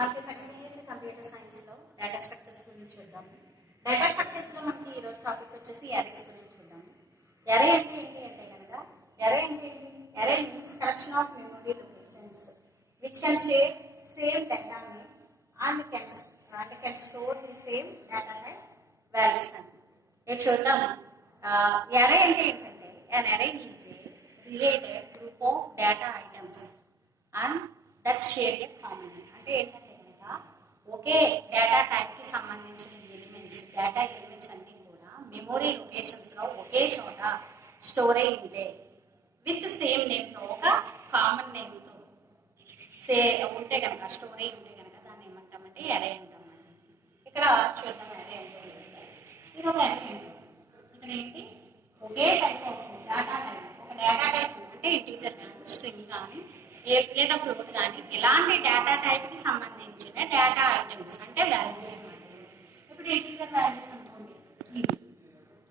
మనకి second years computer సైన్స్లో data structures గురించి చూద్దాం. డేటా స్ట్రక్చర్స్లో మనకి ఈరోజు టాపిక్ వచ్చేసి అరేస్ గురించి చూద్దాం. అరే అంటే ఏంటి అంటే కనుక అరే అంటే ఏంటి? Array means collection of memory locations which can share same డేటాని and can store the same data type values అని. ఇది చూద్దాం. అరే అంటే ఏంటంటే an array is a related group of data items and that share a common. అంటే ఏంటంటే కనుక ఒకే డేటా టైప్ కి సంబంధించిన డేటా ఎలిమెంట్స్ అన్ని కూడా మెమొరీ లొకేషన్స్ లో ఒకే చోట స్టోర్ అయి ఉంటే విత్ సేమ్ నేమ్ తో ఒక కామన్ నేమ్ తో ఉంటే కనుక స్టోర్ అయి ఉంటే కనుక దాన్ని ఏమంటామంటే అరే అంటామండి. ఇక్కడ చూద్దాం అరే అంటే ఇది ఒక అరే. ఇక్కడ ఏంటి? ఒకే టైప్ ఆఫ్ డేటా టైప్, ఒక డేటా టైప్ అంటే ఇంటీజర్ కానీ స్ట్రింగ్ కానీ డేటా ఫ్లోట్ కానీ ఇలాంటి డేటా టైప్ కి సంబంధించిన డేటా ఐటమ్స్ అంటే వాల్యూస్. ఇప్పుడు ఇంటీజర్ వాల్యూస్ అనుకోండి,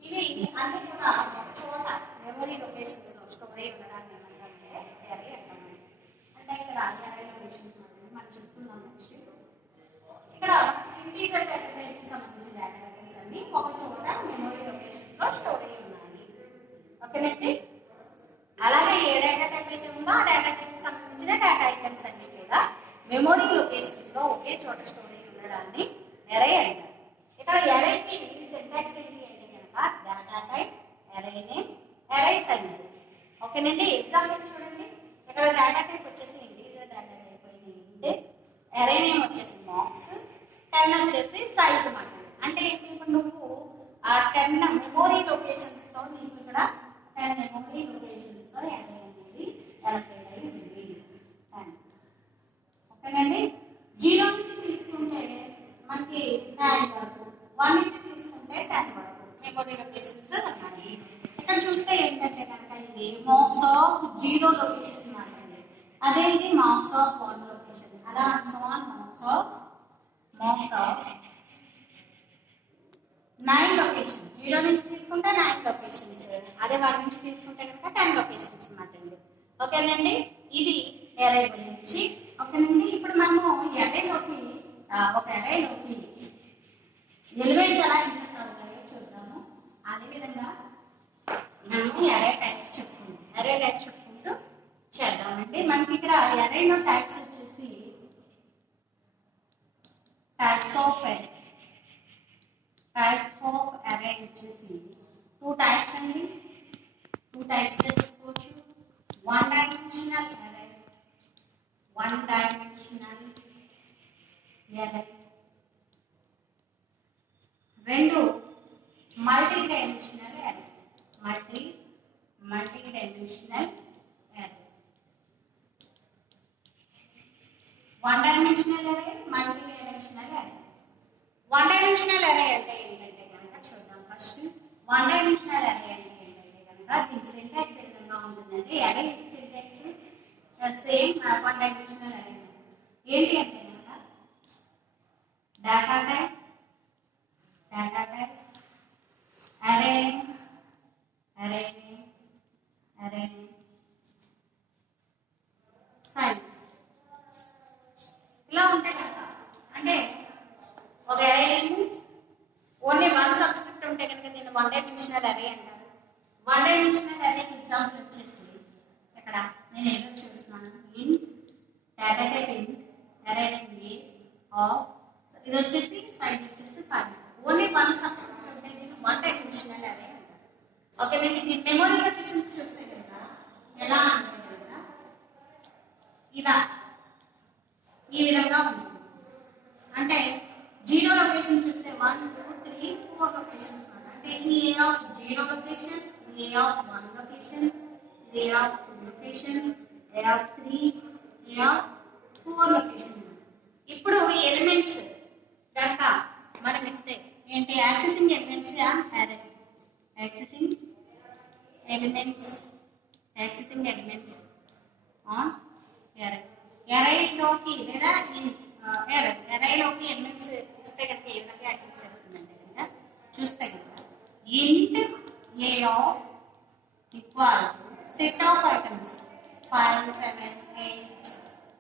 ఇవి అన్ని కూడా ఒక చోట మెమరీ లొకేషన్స్ లో స్టోర్ అయి ఉండడాన్ని ఏమంటారంటే అరే అంటాము. అంటే ఇక్కడ అరే లొకేషన్స్ మనం చెప్పుకుందాం. నెక్స్ట్ ఇక్కడ ఇంటీజర్ డేటా టైప్ కి సంబంధించిన డేటా ఐటమ్స్ అన్ని ఒక చోట మెమరీ లొకేషన్స్ లో స్టోర్ అయి ఉన్నాయి. ఓకేనండి. అలాగే ఏ డేటా టైప్ అయితే ఉందో ఆ డేటా టైప్ కి సంబంధించిన డేటా ఐటమ్స్ అన్ని కూడా మెమరీ లొకేషన్స్ లో ఒకే చోట స్టోర్ అయి ఉండడాన్ని అరే అంటారు. ఇక్కడ అరేకి సింటాక్స్ ఏంటి అంటే కనుక డేటా టైప్, అరే నేమ్, అరే సైజ్. ఓకేనండి. ఎగ్జాంపుల్ చూడండి. ఇక్కడ డేటా టైప్ వచ్చేసి ఇంటీజర్ డేటా టైప్ అయితే అరే నేమ్ వచ్చేసి మార్క్స్, 10 వచ్చేసి సైజ్ మాట. అంటే ఇప్పుడు నువ్వు ఆ 10 మెమరీ లొకేషన్స్ తో నీకు ఇక్కడ 10 మెమరీ లొకేషన్స్ తో అరే అనేది అలొకేట్ అయి ఉంది. ఓకేనండి. 0 నుంచి తీసుకుంటే మనకి 9 వరకు, 1 నుంచి తీసుకుంటే 10 వరకు మెమరీ లొకేషన్స్ ఉన్నాయి. ఇక్కడ చూస్తే ఏంటంటే కనుక ఇది మార్క్స్ ఆఫ్ 0 లొకేషన్ మాత్రమే, అదే ఇది మార్క్స్ ఆఫ్ 1 లొకేషన్, అలా మార్క్స్ ఆఫ్ 9 లొకేషన్. 0 నుంచి తీసుకుంటే 9 లొకేషన్స్, అదే 1 నుంచి తీసుకుంటే కనుక 10 లొకేషన్స్ అన్నమాట అండి. ఓకేనండి. ఇది అరే గురించి. ఓకేనండి. ఇప్పుడు మనము అరేలోకి ఒక అరేలోకి ఎలిమెంట్స్ ఎలా ఇన్సర్ట్ అవుతాయో చూద్దాము. అదేవిధంగా మనము అరే టైప్స్ చెప్పుకుంటూ చేద్దామండి. మనకి ఇక్కడ అరేలో టైప్స్ వచ్చేసి టైప్స్ ఆఫ్ అరే వచ్చేసి 2 టైప్స్ అండి. 2 టైప్స్ చెప్పుకోవచ్చు. 1 డైమెన్షనల్ అరే, 1 డైమెన్షనల్ అరే. 2 మల్టీ డైమెన్షనల్ అరే, మల్టీ డైమెన్షనల్ అరే. 1 డైమెన్షనల్ అరే, మల్టీ డైమెన్షనల్ అరే. 1 డైమెన్షనల్ అరే అంటే ఏంటంటే కనుక చూద్దాం. ఫస్ట్ 1 డైమెన్షనల్ అరే అంటే ఏంటంటే కనుక దీని సింటాక్స్ ఏ విధంగా ఉంటుందంటే అరే సింటాక్స్ సేమ్ 1 డైమెన్షనల్ అరే ఏంటి అంటే కనుక డేటా టైప్, అరే సైజ్ ఇలా ఉంటాయి కనుక. అంటే ఒక అరే ఓన్లీ 1 సబ్స్క్రిప్ట్ ఉంటే కనుక దీన్ని 1 డైమెన్షనల్ అరే అంటారు. 1 డైమెన్షనల్ అరే ఎగ్జాంపుల్ వచ్చేసి ఇక్కడ నేను ఏదో చూస్తున్నాను. ఇన్ డేటా టైప్ ఇన్ అరే ఏ ఆఫ్, ఇది వచ్చేసి సైజ్ వచ్చేసి 5. ఓన్లీ 1 సబ్స్క్రిప్ట్ ఉంటే దీన్ని 1 డైమెన్షనల్ అరే అంటారు. ఓకేనండి. దీని మెమరీ లొకేషన్స్ చూస్తే కనుక ఎలా అంటే కనుక ఇలా ఈ విధంగా ఉంటుంది. అంటే 0 లొకేషన్ చూస్తే 1 2 3 4 లొకేషన్స్ అంటే ఇది a of 0 location, a of 1 location, a of 2 location, a of 3, a of 4 location. ఇప్పుడు ఈ ఎలిమెంట్స్ కనుక మనం ఇస్తే ఏంటి? Accessing elements array, accessing elements on array. అరేలోకి లేదా అరేలోకి ఎలిమెంట్స్ ఇస్తే కనుక ఏ విధంగా యాక్సెస్ చేస్తుందంటే కనుక చూస్తే కనుక int a of equal set of items 5 7 8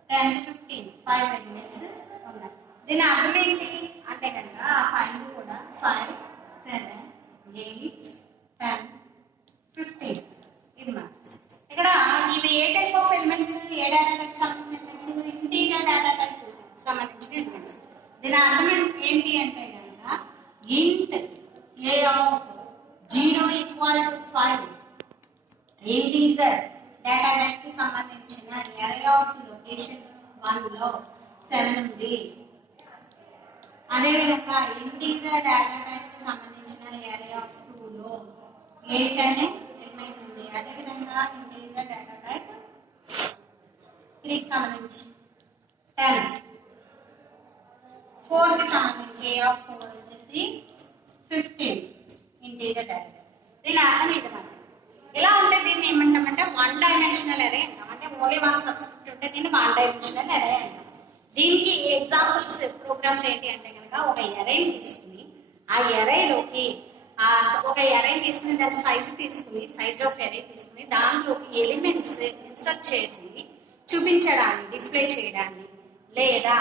10 15 5 elements ఉన్నాయి. దీని అర్థం ఏంటి అంటే కనుక ఆ 5 కూడా 5, 7, 8, 10, 15 ఇది మన ఇక్కడ ఇవి a type of elements, a data type సంబంధించిన ఎలిమెంట్స్, ఇంటీజర్ డేటా టైప్ సంబంధించిన ఎలిమెంట్స్. దీని అర్థం ఏంటి అంటే కనుక int a of 0 = 5 integer data type కి సంబంధించిన అరే ఆఫ్ లొకేషన్ 1 లో 7 ఉంది. అదేవిధంగా ఇంటీజర్ డేటా టైప్ కి సంబంధించిన అరే ఆఫ్ 2 లో 8 అనే ఎలిమెంట్ ఉంది. అదేవిధంగా ఇంటీజర్ డేటా టైప్ 3 కి సంబంధించి 10, 4 కి సంబంధించి ఏ ఆఫ్ 4 వచ్చేసి 15 ఇంటీజర్ డేటా టైప్. దీని అర్థం ఇది మనకి ఎలా ఉంటే దీన్ని ఏమంటామంటే 1 డైమెన్షనల్ అరే అంటాం. అంటే ఓన్లీ 1 సబ్స్క్రిప్ట్ ఉంటే దీన్ని 1 డైమెన్షనల్ అరే అంటాం. దీనికి ఎగ్జాంపుల్స్ ప్రోగ్రామ్స్ ఏంటి అంటే కనుక ఒక ఎరేని తీసుకుని ఆ ఎరేలోకి ఒక ఎరేని తీసుకుని దాని సైజ్ తీసుకుని సైజ్ ఆఫ్ ఎరే తీసుకుని దాంట్లోకి ఎలిమెంట్స్ ఇన్సర్ట్ చేసి చూపించడాన్ని డిస్ప్లే చేయడాన్ని లేదా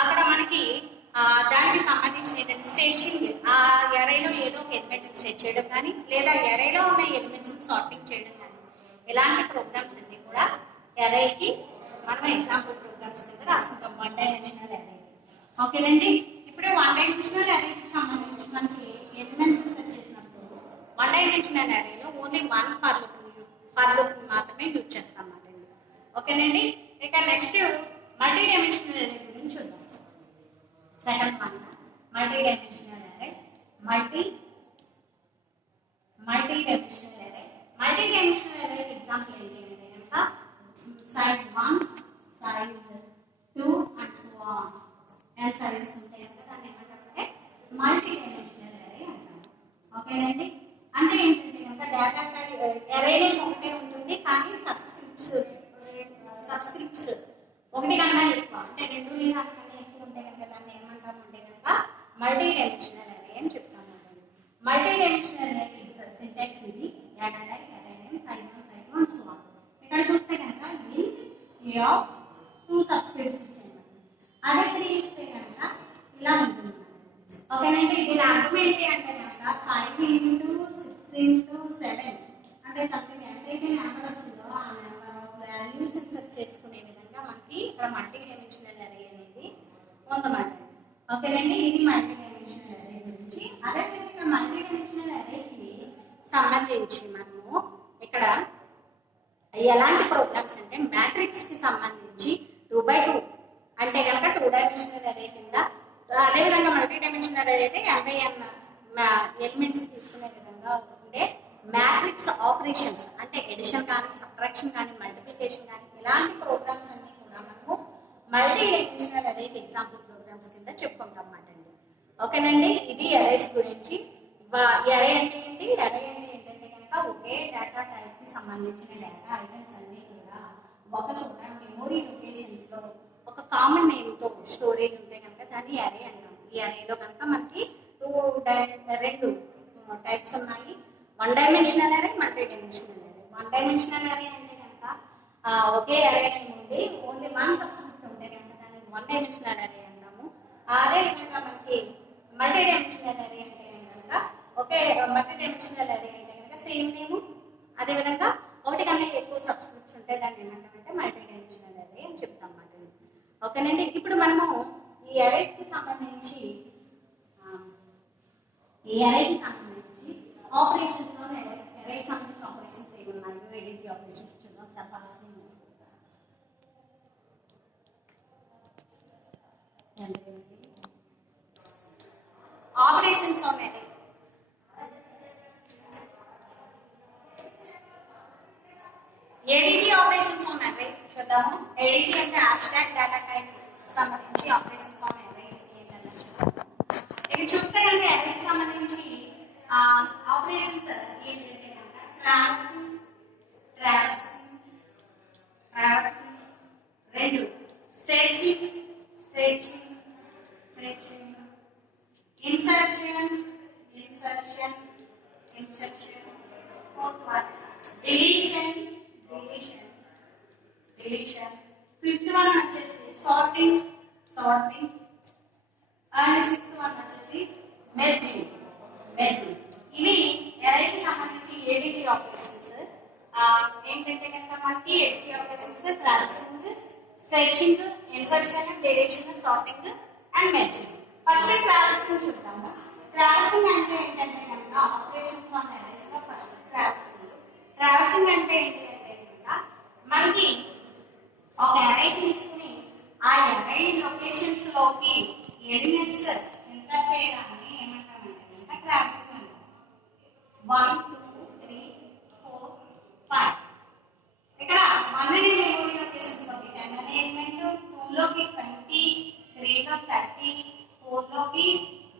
అక్కడ మనకి దానికి సంబంధించిన ఏంటంటే సెర్చింగ్ ఆ ఎరేలో ఏదో ఒక ఎలిమెంట్ సెట్ చేయడం కానీ లేదా ఎరేలో ఉన్న ఎలిమెంట్స్ సార్టింగ్ చేయడం కానీ ఇలాంటి ప్రోగ్రామ్స్ అన్ని కూడా ఎరేకి మనం ఎగ్జాంపుల్ ప్రోగ్రామ్స్ కింద రాసుకుంటాం 1 డైమెన్షనల్ అరే. ఓకేనండి. ఇప్పుడు 1 డైమెన్షనల్ అరేకి సంబంధించి మనకి ఎలిమెంట్స్ సెట్ చేసినప్పుడు 1 డైమెన్షనల్ అరేలో ఓన్లీ 1 ఫర్ లూప్ మాత్రమే యూజ్ చేస్తాం అన్నమాట. ఓకేనండి. ఇక నెక్స్ట్ మల్టీ డైమెన్షనల్ అరే గురించి చూద్దాం. సెకండ్ వన్ మల్టీ డైమెన్షనల్ అరే. మల్టీ డైమెన్షనల్ అరే. మల్టీ డైమెన్షనల్ అరే ఎగ్జాంపుల్ ఏంటి అంటే కనుక size 1, size 2 and so on. and sizes ఉంటాయి కదా దాన్ని ఏమంటారంటే మల్టీ డైమెన్షనల్ అరే అంటాం. ఓకేనండి. అంటే ఏంటంటే కనుక డేటా టైప్ అరే నేమ్ ఒకటే ఉంటుంది కానీ సబ్స్క్రిప్ట్స్ ఒకటి కన్నా ఎక్కువ అంటే 2 లేదా అంతకన్నా ఎక్కువ ఉంటే కనుక దాన్ని ఏమంటామంటే కనుక మల్టీ డైమెన్షనల్ అరే అని చెప్తాము. మల్టీ డైమెన్షనల్ అరే సింటాక్స్ ఇది డేటా టైప్ అరే name size 1, size 2 and so on. ఇక్కడ చూస్తే కనుక ఏ ఆఫ్ 2 సబ్స్క్రిప్ట్స్ ఇచ్చాను. అదే 3 ఇస్తే కనుక ఇలా ఉంటుంది. ఓకేనండి. దీని అర్థం ఏంటి అంటే కనుక 5 × 6 × 7 అంటే సంథింగ్ ఎంతైతే నెంబర్ వచ్చిందో ఆ నెంబర్ ఆఫ్ వాల్యూస్ ఇన్సర్ట్ చేసుకునే విధంగా మనకి ఇక్కడ మల్టీ డైమెన్షనల్ అరే అనేది ఉందన్నమాట. ఓకేనండి. ఇది మల్టీ డైమెన్షనల్ అరే గురించి. అదే ఇక్కడ మల్టీ డైమెన్షనల్ అరేకి సంబంధించి మనము ఇక్కడ ఎలాంటి ప్రోగ్రామ్స్ అంటే మ్యాట్రిక్స్ కి సంబంధించి 2x2 అంటే కనుక 2 డైమెన్షనల్ అరే కింద, అదేవిధంగా మల్టీ డైమెన్షనల్ అరే అయితే n ఎలిమెంట్స్ తీసుకునే విధంగా ఉండే మ్యాట్రిక్స్ ఆపరేషన్స్ అంటే ఎడిషన్ కానీ సబ్ట్రాక్షన్ కానీ మల్టిప్లికేషన్ కానీ ఇలాంటి ప్రోగ్రామ్స్ అన్ని కూడా మనము multi dimensional array example programs కింద చెప్పుకుంటాం అన్నమాట. ఓకేనండి. ఇది అరేస్ గురించి. అరే అంటే ఏంటి? అరే అంటే ఏంటంటే కనుక ఒకే డేటా టైప్ కి సంబంధించిన డేటా ఐటమ్స్ అన్ని కూడా ఒక చోట మెమొరీ లొకేషన్స్ లో ఒక కామన్ నేమ్ తో స్టోరేజ్ ఉంటే కనుక దాన్ని అరే అంటాం. ఈ అరేలో కనుక మనకి 2 టైప్స్ ఉన్నాయి. 1 డైమెన్షనల్ అరే, మల్టీ డైమెన్షనల్ అరే. 1 డైమెన్షనల్ అరే అంటే కనుక ఒకే అరే నేమ్ ఉంది, ఓన్లీ 1 సబ్స్క్రిప్ట్ ఉంటే కనుక దాన్ని 1 డైమెన్షనల్ అరే అంటాము. అదే విధంగా మనకి మల్టీ డైమెన్షనల్ అరే అంటే కనుక ఒకే మల్టీ డైమెన్షనల్ అరే అంటే కనుక సేమ్ నేమ్, అదే విధంగా ఒకటి కన్నా ఎక్కువ సబ్స్క్రిప్ట్స్ ఉంటే దాన్ని ఏమంటామంటే మల్టీ డైమెన్షనల్ అరే అని చెప్తాం అన్నమాట. ఓకేనండి. ఇప్పుడు మనము ఈ అరేస్ కి సంబంధించి ఆపరేషన్స్ లో అరేకి సంబంధించి ఆపరేషన్స్ ఏమి ఉన్నాయో ఎడిట్ ఆపరేషన్స్ చూద్దాం. చెప్పాల్సిన ఆపరేషన్స్ ఆన్ అరే. ADT ఆపరేషన్స్ ఆన్ అరే చూద్దాము. ADT అంటే అబ్స్ట్రాక్ట్ డేటా టైప్ సంబంధించి ఆపరేషన్స్ ఆన్ అరే ఏంటంటే చూద్దాం. ఇక్కడ చూస్తే కనుక అరేకి సంబంధించి ఆపరేషన్స్ ఏంటంటే కనుక traversing 2 searching insertion 4th one deletion 5th one వచ్చేసి sorting మెర్జింగ్, ఇవి ఎరైకి సంబంధించి ఏడిటి ఆపరేషన్స్. ఏంటంటే కనుక మనకి ADT operations traversing, searching, insertion, deletion, sorting and merging. First traversing చూద్దాము. ట్రావర్సింగ్ అంటే ఏంటంటే కనుక ఆపరేషన్స్ ఆన్ ఎరైస్ లో ఫస్ట్ ట్రావర్సింగ్ అంటే ఏంటి అంటే కనుక మనకి ఒక ఎరై తీసుకుని ఆ ఎరై లొకేషన్స్ లోకి ఎలిమెంట్స్ ఇన్సర్ట్ చేయడాన్ని ఏమంటామంటే కనుక ట్రావర్సింగ్ అంటాం. 1 2 3 4 5 ఇక్కడ 1 అనే మెమరీ లొకేషన్స్ లోకి 10 అనే ఎలిమెంట్, 2 లోకి 20, 3 లో 30, 4 లోకి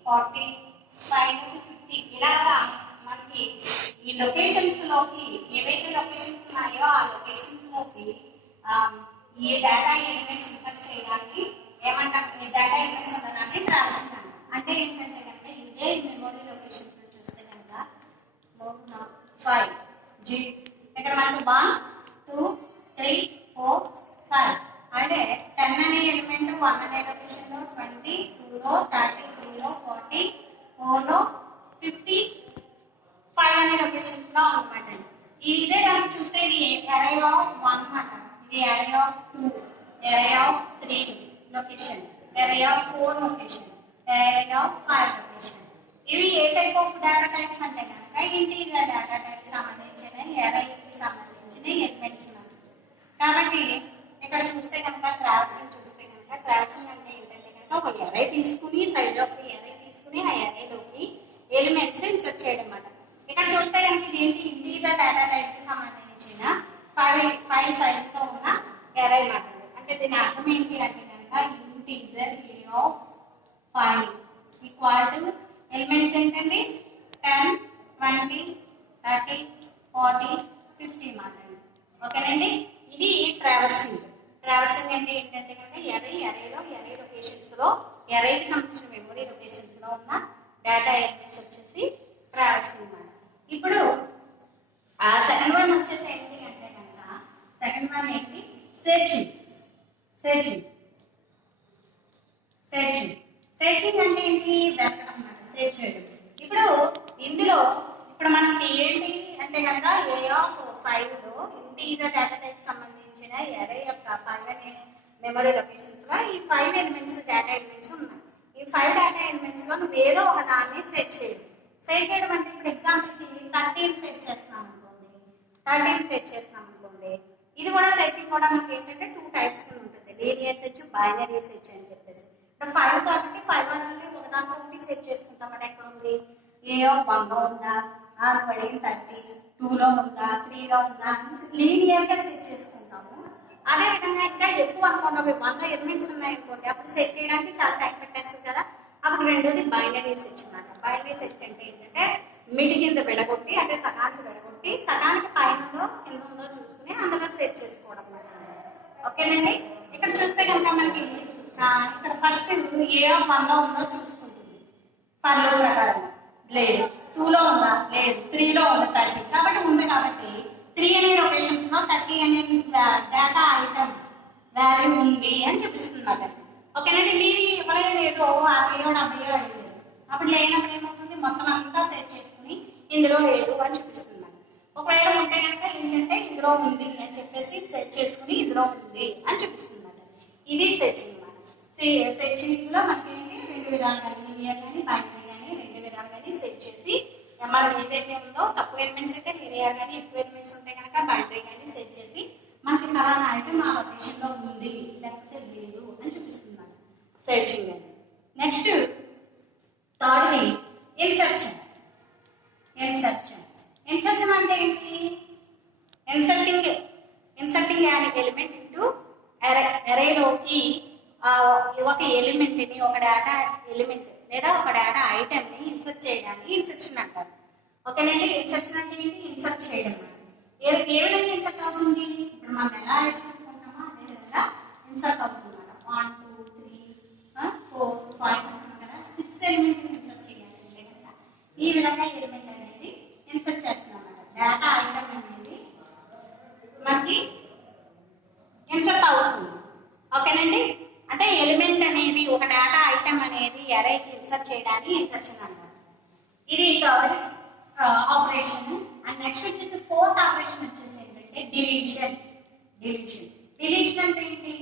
40, 5 లోకి 50 ఇలాగా మనకి ఈ లొకేషన్స్ లోకి ఏవైతే లొకేషన్స్ ఉన్నాయో ఆ లొకేషన్స్ లోకి ఈ డేటా ఎలిమెంట్స్ ఇన్సర్ట్ చేయడానికి ఏమంటాం, ఈ డేటా ఎలిమెంట్స్ ఉండడాన్ని ట్రావర్సింగ్ అంటాం. అంటే ఏంటంటే కనుక ఇదే మెమరీ లొకేషన్స్ చూస్తే కనుక 5 జీ ఇక్కడ మనకు 1 2 3 4 5 అంటే 10 అనే ఎలిమెంట్ 1 అనే లొకేషన్ లో, 20 2 లో, 30 3 లో, 40 4 లో, 50 5 అనే లొకేషన్స్ లో అనమాట. ఇదే కనుక చూస్తే ఇది అరే ఆఫ్ 1 మాట, ఇది అరే ఆఫ్ 2, అరే ఆఫ్ 3 లొకేషన్, అరే ఆఫ్ 4 లొకేషన్, అరే ఆఫ్ 5 లొకేషన్. ఇవి a type of data types అంటే కనుక ఇంటీజర్ డేటా టైప్ సంబంధించిన అరేకి సంబంధించిన ఎలిమెంట్స్. కాబట్టి ఇక్కడ చూస్తే కనుక ట్రావర్సింగ్ చూస్తే కనుక ట్రావర్సింగ్ అంటే ఏంటంటే కనుక ఒక అరే తీసుకుని సైజ్ ఆఫ్ ది అరే తీసుకుని ఆ అరేలోకి ఎలిమెంట్స్ ఇన్సర్ట్ చేయడం అన్నమాట. ఇక్కడ చూస్తే కనుక దీనికి ఇంటీజర్ డేటా టైప్ కి సంబంధించిన ఫైల్ సైజ్ తో ఉన్న అరే అన్నమాట. అంటే దీని అర్థం ఏంటి అంటే కనుక integer A of 5 equal to elements ఏంటండి 10 20 30 40 50 మాత్రమే. ఓకేనండి, ఇది ట్రావర్సింగ్. ట్రావర్సింగ్ అంటే ఏంటంటే కనుక అరేలో అరే లొకేషన్స్ లో అరేకి సంబంధించిన మెమరీ లొకేషన్స్ లో ఉన్న డేటా ఎలిమెంట్స్ వచ్చేసి ట్రావర్సింగ్ అన్నమాట. ఇప్పుడు సెకండ్ వన్ వచ్చేసి ఏంటి అంటే కనుక సెకండ్ వన్ ఏంటి సెర్చింగ్. అంటే ఏంటి వెతకడం అన్నమాట, సెర్చ్ చేయడం. ఇప్పుడు ఇందులో ఇప్పుడు మనకి ఏంటి అంటే కనుక ఏ ఆఫ్ 5 లో ఇంటీజర్ డేటా టైప్ సంబంధించిన అరే యొక్క 5 అనే మెమరీ లొకేషన్స్ లో ఈ 5 ఎలిమెంట్స్ డేటా ఎలిమెంట్స్ ఉన్నాయి. ఈ 5 డేటా ఎలిమెంట్స్ లో నువ్వు ఏదో ఒక దాన్ని సెట్ చేయడం అంటే ఇప్పుడు ఎగ్జాంపుల్ కి 13 సెట్ చేస్తున్నాం అనుకోండి. ఇది కూడా సెర్చింగ్ కూడా మనకి ఏంటంటే 2 టైప్స్ ఉంటుంది, లీనియర్ సెర్చ్, బైనరీ సెర్చ్ అని చెప్పేసి. ఇప్పుడు 5 కాబట్టి 5 అనేది ఒక దాంట్లో ఉండి సెట్ చేసుకుంటాం. అంటే ఎక్కడ ఉంది, ఏ ఆఫ్ 1 లో ఉందా, 30 2 లో ఉందా, 3 లో ఉందా, లీనియర్ గా సెట్ చేసుకుంటాము. అదే విధంగా ఇంకా ఎక్కువ అనుకోండి, ఒక 100 ఎలిమెంట్స్ ఉన్నాయి అనుకోండి, అప్పుడు సెట్ చేయడానికి చాలా టైం పెట్టేస్తుంది కదా. అప్పుడు రెండోది బైనరీ సెర్చ్ అన్నమాట. బైనరీ సెర్చ్ అంటే ఏంటంటే మిడి కింద విడగొట్టి, అంటే సగానికి విడగొట్టి సగానికి పైన ఉందో కింద ఉందో చూసుకుని అందులో సెట్ చేసుకోవడం అన్నమాట. ఓకేనండి, ఇక్కడ చూస్తే కనుక మనకి ఇక్కడ ఫస్ట్ ఏ ఆఫ్ 1 లో ఉందో చూసుకుంటుంది ఫర్ లో ప్రకారం, లేదు 2 లో ఉందా, లేదు 3 లో ఉంది 30 కాబట్టి ఉంది. కాబట్టి 3 అనే లొకేషన్స్ లో 30 అనే డేటా ఐటమ్ వాల్యూ ఉంది అని చూపిస్తుంది అన్నమాట. ఓకేనండి, మీరు ఇవ్వలేదు ఏదో 60 70 అయింది, అప్పుడు లేనప్పుడు ఏమవుతుంది, మొత్తం అంతా సెట్ చేసుకుని ఇందులో లేదు అని చూపిస్తుంది. ఒకవేళ ఉంటే కనుక ఏంటంటే ఇందులో ఉంది అని చెప్పేసి సెట్ చేసుకుని ఇందులో ఉంది అని చూపిస్తుంది అన్నమాట. ఇది సెర్చింగ్ అన్నమాట. సెర్చింగ్ లో మనకి ఏంటి 2 విధాలు కానీ, లీనియర్ కానీ బైనరీ కానీ 2 విధాలు కానీ సెట్ చేసి మనం ఏదైతే ఉందో తక్కువ ఎలిమెంట్స్ అయితే లీనియర్ కానీ, ఎక్కువ ఎలిమెంట్స్ ఉంటే కనుక బైనరీ కానీ సెట్ చేసి మనకి ఫలానా ఐటమ్ ఆ లొకేషన్ లో ఉంది లేకపోతే లేదు అని చూపిస్తుంది సెర్చింగ్ అని. నెక్స్ట్ థర్డ్ది ఇన్సర్షన్ అంటే ఏంటి, ఇన్సర్టింగ్ an ఎలిమెంట్ ఇంటూ అరేలోకి ఒక ఎలిమెంట్ ని, ఒక డేటా ఎలిమెంట్ లేదా ఒక డేటా ఐటమ్ ని ఇన్సర్ట్ చేయడానికి ఇన్సర్షన్ అంటారు. ఓకేనండి, ఇన్సర్షన్ అంటే ఏంటి, ఇన్సర్ట్ చేయడం. ఏ విధంగా ఇన్సర్ట్ అవుతుంది, ఇప్పుడు మనం ఎలా అయితే చెప్పుకుంటామో అదే విధంగా ఇన్సర్ట్ అవుతుంది. 1 2 3 4 5 అనుకున్నాం కదా, 6 ఎలిమెంట్ ఇన్సర్ట్ చేయాలంటే కదా ఈ విధంగా ఎలిమెంట్ అనేది ఇన్సర్ట్ చేస్తున్నాం అన్నమాట. డేటా ఐటమ్ అనేది మనకి ఇన్సర్ట్ అవుతుంది. ఓకేనండి, అంటే ఎలిమెంట్ అనేది ఒక డేటా ఐటమ్ అనేది అరేకి ఇన్సర్ట్ చేయడానికి ఇన్సర్షన్ అన్నమాట. ఇది థర్డ్ ఆపరేషన్. అండ్ నెక్స్ట్ వచ్చేసి ఫోర్త్ ఆపరేషన్ వచ్చేసి ఏంటంటే డిలీషన్. డిలీషన్ అంటే ఏంటి?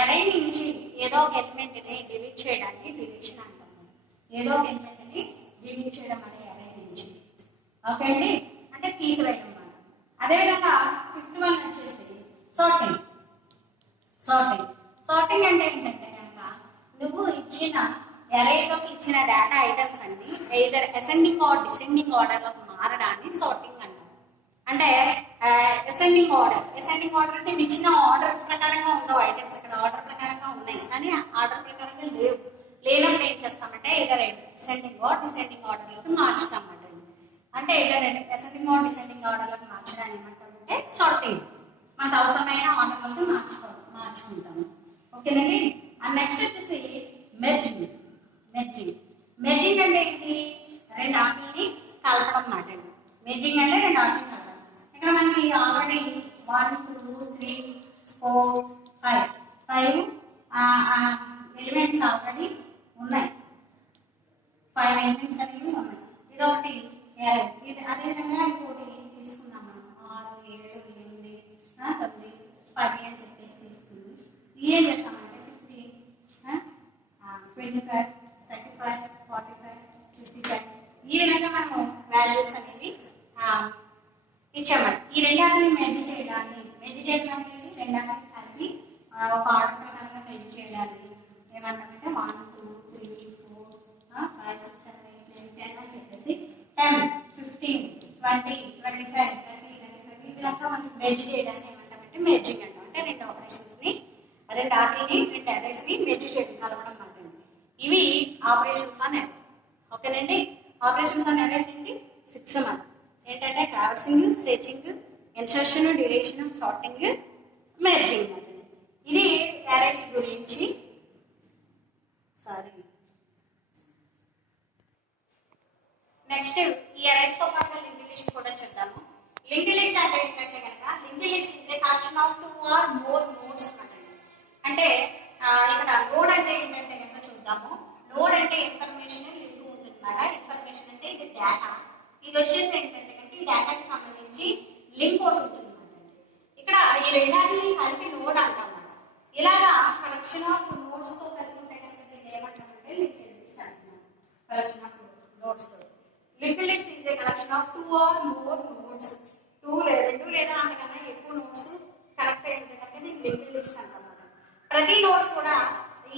ఎరే నుంచి ఏదో ఒక ఎలిమెంట్ ని డిలీట్ చేయడాన్ని డిలీషన్ అంటాము. ఏదో ఒక ఎలిమెంట్ ని డిలీట్ చేయడం అనే ఎరే నుంచి. ఓకే అండి, అంటే తీసివేయడం అన్నమాట. అదేవిధంగా ఫిఫ్త్ వన్ వచ్చేసి సార్టింగ్. సార్టింగ్ అంటే ఏంటంటే కనుక నువ్వు ఇచ్చిన ఎరేలోకి ఇచ్చిన డేటా ఐటమ్స్ అన్ని ఎయిదర్ అసెండింగ్ ఆర్ డిసెండింగ్ ఆర్డర్లోకి మారడాన్ని సార్టింగ్ అంటారు. అంటే అసెండింగ్ ఆర్డర్ అంటే ఇచ్చిన ఆర్డర్ ప్రకారంగా ఉండవు ఐటమ్స్. ఇక్కడ ఆర్డర్ ప్రకారంగా ఉన్నాయి కానీ ఆర్డర్ ప్రకారంగా లేనప్పుడు ఏం చేస్తామంటే ఇదర్ అసెండింగ్ ఆర్ డిసెండింగ్ ఆర్డర్లోకి మార్చుతాం అన్నమాట. అంటే ఇదర్ అసెండింగ్ ఆర్ డిసెండింగ్ ఆర్డర్లోకి మార్చడాన్ని ఏమంటామంటే సార్టింగ్. మనకు అవసరమైన ఆర్డర్లోకి మార్చుకుంటాము. ఓకేనండి. అండ్ నెక్స్ట్ వచ్చేసి మెర్జింగ్ అంటే ఏంటి? రెండు ఆటల్ని కలపడం అన్నమాట. మెర్జింగ్ అంటే రెండు ఆటలు కలపడం. ఇక్కడ మనకి ఆల్రెడీ 1 2 3 4 5 ఎలిమెంట్స్ ఆల్రెడీ ఉన్నాయి. 5 ఎలిమెంట్స్ అనేవి ఉన్నాయి. ఇది ఒకటి అదేవిధంగా ఇంకోటి తీసుకున్నాం మనం 6 7 8 9 10 అని చెప్పేసి తీసుకుని ఏం చేస్తామంటే 50 25 35 45 55 ఈ విధంగా మనము వాల్యూస్ అనేవి ఇచ్చామండి. ఈ రెండాటిని మెర్జ్ చేయడం అంటే రెండాటిని కలిపి ఒక ఆర్డర్ ప్రకారంగా మెర్జ్ చేయడానికి ఏమంటామంటే 1 2 3 4 5 6 7 8 9 10 అని చెప్పేసి 10 15 20 25 30 35 ఈ విధంగా మనం మెర్జ్ చేయడానికి ఏమంటామంటే మెర్జింగ్ అంటాం. అంటే రెండు ఆపరేషన్స్ ని రెండు ఆర్టీని రెండు అరేస్ ని మెర్జ్ చేయడం కలపడం మాత్రమే. ఇవి ఆపరేషన్స్ ఆన్ అరే. ఓకేనండి. ఆపరేషన్స్ ఆన్ అరేస్ ఏంటి? 6 మనం ఏంటంటే traversing, searching, insertion, deletion, sorting, merging. ఇది అరేస్ గురించి. నెక్స్ట్ ఈ అరేస్ తో పాటు లింక్డ్ లిస్ట్ కూడా చూద్దాము. లింక్డ్ లిస్ట్ అంటే ఏంటంటే కనుక linked list is a collection of 2 or more nodes అంటే ఇక్కడ నోడ్ అంటే ఏంటంటే కనుక చూద్దాము. నోడ్ అంటే ఇన్ఫర్మేషన్ లింక్ ఉంటుంది అన్నమాట. ఇన్ఫర్మేషన్ అంటే ఇది డేటా. ఇది వచ్చేసి ఏంటంటే కనుక ఈ డేటాకి సంబంధించి లింక్ ఒకటి ఉంటుంది అన్నమాట. ఇక్కడ ఈ రెండాటిని కలిపి నోడ్ అంటాం అన్నమాట. ఇలాగా కలెక్షన్ ఆఫ్ నోడ్స్ తో కలిపి ఉంటే కనుక దీన్ని ఏమంటామంటే లింక్డ్ లిస్ట్ అంటున్నాం. కలెక్షన్ ఆఫ్ నోడ్స్ తో. Linked list is a collection of 2 or more nodes. 2 లేదా అంతకన్నా ఎక్కువ నోడ్స్ కనెక్ట్ అయి ఉంటే కనుక దీన్ని లింక్డ్ లిస్ట్ అంటాం. ప్రతి నోడ్ కూడా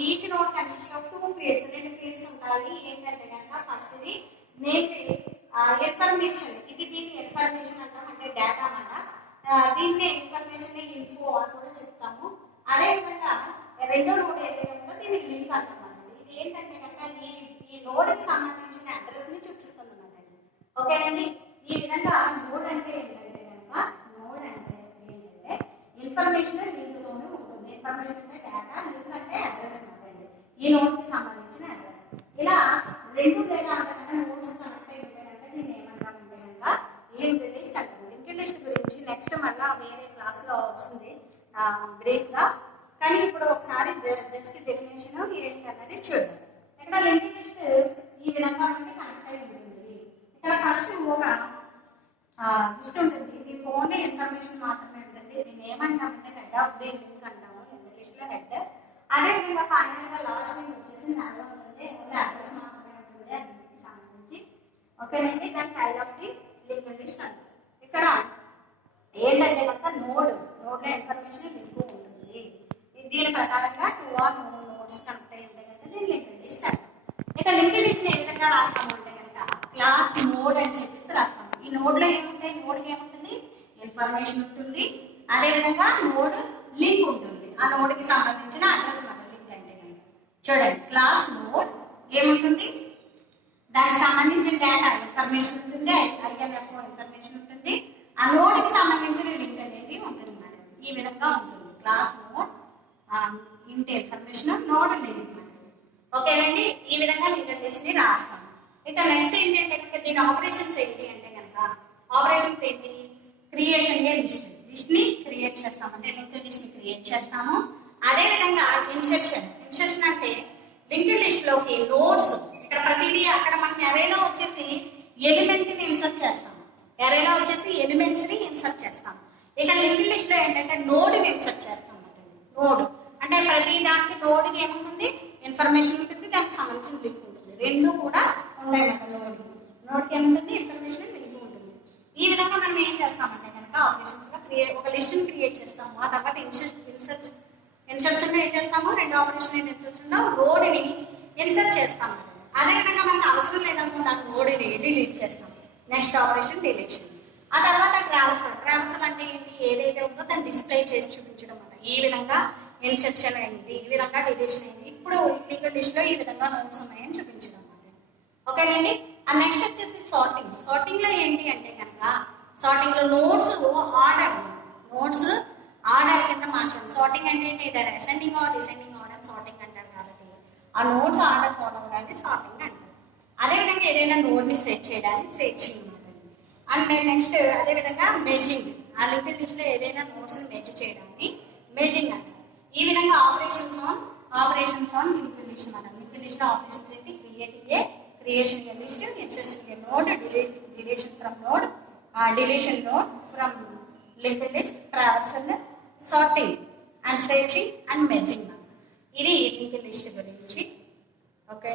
each node consist of 2 fields. 2 fields ఉంటాయి. ఏంటంటే కనుక ఫస్ట్ ఇది నేమ్ ఇన్ఫర్మేషన్. ఇది దీన్ని ఇన్ఫర్మేషన్ అంటాం, అంటే డేటా అన్నమాట. దీన్ని ఇన్ఫర్మేషన్ ఇన్ఫో అని కూడా చెప్తాము. అదేవిధంగా రెండో నోడ్ ఏదైతే ఉందో దీన్ని లింక్ అంటాం అన్నమాట. ఇది ఏంటంటే కనుక ఈ నోడ్కి సంబంధించిన అడ్రస్ ని చూపిస్తుంది అన్నమాట. ఓకేనండి. ఈ విధంగా నోడ్ అంటే ఏంటంటే కనుక నోడ్ అంటే ఏంటంటే ఇన్ఫర్మేషన్ లింక్తోనే ఉంటుంది. ఇన్ఫర్మేషన్ అంటే డేటా, లింక్ అంటే అడ్రస్ అన్నమాట. ఈ నోడ్ కి సంబంధించిన అడ్రస్. ఇలా రెండు లేదా అంతకన్నా నోడ్స్ కనెక్ట్ అయి ఉంటే కనుక దీన్ని ఏమంటామంటే కనుక లింక్డ్ లిస్ట్ అంటాం. లింక్డ్ లిస్ట్ గురించి నెక్స్ట్ మళ్ళీ వేరే క్లాస్ లో వస్తుంది బ్రీఫ్ గా. కానీ ఇప్పుడు ఒకసారి జస్ట్ డెఫినేషన్ ఏంటన్నది చూద్దాం. ఇక్కడ లింక్డ్ లిస్ట్ ఈ విధంగా మనకి కనెక్ట్ అయి ఉంటుంది. ఇక్కడ ఫస్ట్ ఒక లిస్ట్ ఉంటుంది. దీనికి ఓన్లీ ఇన్ఫర్మేషన్ మాత్రమే ఉంటుంది. దీన్ని ఏమంటామంటే హెడ్ ఆఫ్ ది లింక్ అంటాము. లింక్డ్ లిస్ట్ లో హెడ్. అదేవిధంగా ఫైనల్ గా లాస్ట్ లింక్ వచ్చేసి దానిలో ఉంటుంది. ఓన్లీ అడ్రస్ మాత్రమే ఉంటుంది అన్నిటికి సంబంధించి. ఓకేనండి. దాని tail of the linked list అంటాం. ఇక్కడ ఏంటంటే కనుక నోడ్ లో ఇన్ఫర్మేషన్ లింక్ ఉంటుంది. దీని ప్రకారంగా 2 or more నోడ్స్ కనెక్ట్ అయి ఉంటాయి కనుక దీన్ని లింక్డ్ లిస్ట్ అంటాం. ఇక లింక్డ్ లిస్ట్ ఏ విధంగా రాస్తాము అంటే కనుక క్లాస్ నోడ్ అని చెప్పేసి రాస్తాము. ఈ నోడ్ లో ఏముంటాయి? నోడ్ కి ఏముంటుంది? ఇన్ఫర్మేషన్ ఉంటుంది. అదేవిధంగా నోడ్ లింక్ ఉంటుంది. ఆ నోడ్ కి సంబంధించిన అడ్రస్ మాట లింక్ అంటే కనుక చూడండి. క్లాస్ నోడ్ ఏముంటుంది? దానికి సంబంధించిన డేటా ఇన్ఫర్మేషన్ ఉంటుంది. ఐఎన్ఎఫ్ఓ ఇన్ఫర్మేషన్ ఉంటుంది. ఆ నోడ్ కి సంబంధించిన లింక్ అనేది ఉంటుంది మేడం. ఈ విధంగా ఉంటుంది. క్లాస్ నోడ్ ఇంటి ఇన్ఫర్మేషన్ నోడ్ లింక్. ఓకేనండి. ఈ విధంగా లింక్డ్ లిస్ట్ ని రాస్తాం. ఇక నెక్స్ట్ ఏంటంటే కనుక దీని ఆపరేషన్స్ ఏంటి అంటే కనుక ఆపరేషన్స్ ఏంటి? క్రియేషన్ లిస్ట్ ని క్రియేట్ చేస్తాము. అంటే లింక్డ్ లిస్ట్ ని క్రియేట్ చేస్తాము. అదే విధంగా ఇన్సర్షన్ అంటే లింక్డ్ లిస్ట్ లోకి నోడ్స్. ఇక్కడ ప్రతిదీ అక్కడ మనకి అరేలో వచ్చేసి ఎలిమెంట్ ని ఇన్సర్ట్ చేస్తాము. ఎరేలో వచ్చేసి ఎలిమెంట్స్ ని ఇన్సర్ట్ చేస్తాము. ఇక లింక్డ్ లిస్ట్ లో ఏంటంటే నోడ్ ని ఇన్సర్ట్ చేస్తాం. నోడ్ అంటే ప్రతి దానికి నోడ్ కి ఏముంటుంది, ఇన్ఫర్మేషన్ ఉంటుంది, దానికి సంబంధించిన లింక్ ఉంటుంది. రెండు కూడా ఉంటాయి అన్నమాట. నోడ్ కి ఏముంటుంది, ఇన్ఫర్మేషన్ లింక్ ఉంటుంది. ఈ విధంగా మనం ఏం చేస్తామంటే కనుక ఆపరేషన్స్ లో ఒక లిస్ట్ ని క్రియేట్ చేస్తాము. ఆ తర్వాత ఇన్సర్షన్ ఏం చేస్తాము, రెండు ఆపరేషన్ ఇన్సర్షన్ లో నోడ్ ని ఇన్సర్ట్ చేస్తాము. అదే విధంగా మనకు అవసరం లేదనుకుంటే ఆ నోడ్ ని డిలీట్ చేస్తాం. Next operation deletion. ఆ తర్వాత ట్రావెల్సల్ అంటే ఏంటి, ఏదైతే ఉందో దాన్ని డిస్ప్లే చేసి చూపించడం అన్నమాట. ఈ విధంగా ఇన్సర్షన్ అయింది, ఈ విధంగా డిలీషన్ అయింది. ఇప్పుడు లింక్డ్ లిస్ట్ లో ఈ విధంగా నోట్స్ ఉన్నాయని చూపించడం అన్నమాట. ఓకేనండి. ఆ నెక్స్ట్ వచ్చేసి సార్టింగ్ లో ఏంటి అంటే కనుక సార్టింగ్ లో నోట్స్ ఆర్డర్ కింద మార్చాలి. సార్టింగ్ అంటే ఏంటి, ఇదే ascending or descending order sorting అంటారు కాబట్టి ఆ నోట్స్ ఆర్డర్ ఫాలో అవడానికి సార్టింగ్ అంటారు. అదేవిధంగా ఏదైనా నోడ్ ని సెట్ చేయడానికి సెర్చింగ్ అన్నమాట. అండ్ నెక్స్ట్ అదేవిధంగా మెర్జింగ్, ఆ లింక్డ్ లిస్ట్ లో ఏదైనా నోట్స్ ని మెర్జ్ చేయడాన్ని మెర్జింగ్ అంటారు. ఈ విధంగా ఆపరేషన్స్ ఆన్ లింక్డ్ లిస్ట్ అన్నమాట. లింక్డ్ లిస్ట్ లో ఆపరేషన్స్ ఏంటి, creation A list, insertion A node, deletion from node, deletion node from linked list, traversal, sorting and searching and merging. ఇది లింక్డ్ లిస్ట్ గురించి. Okay.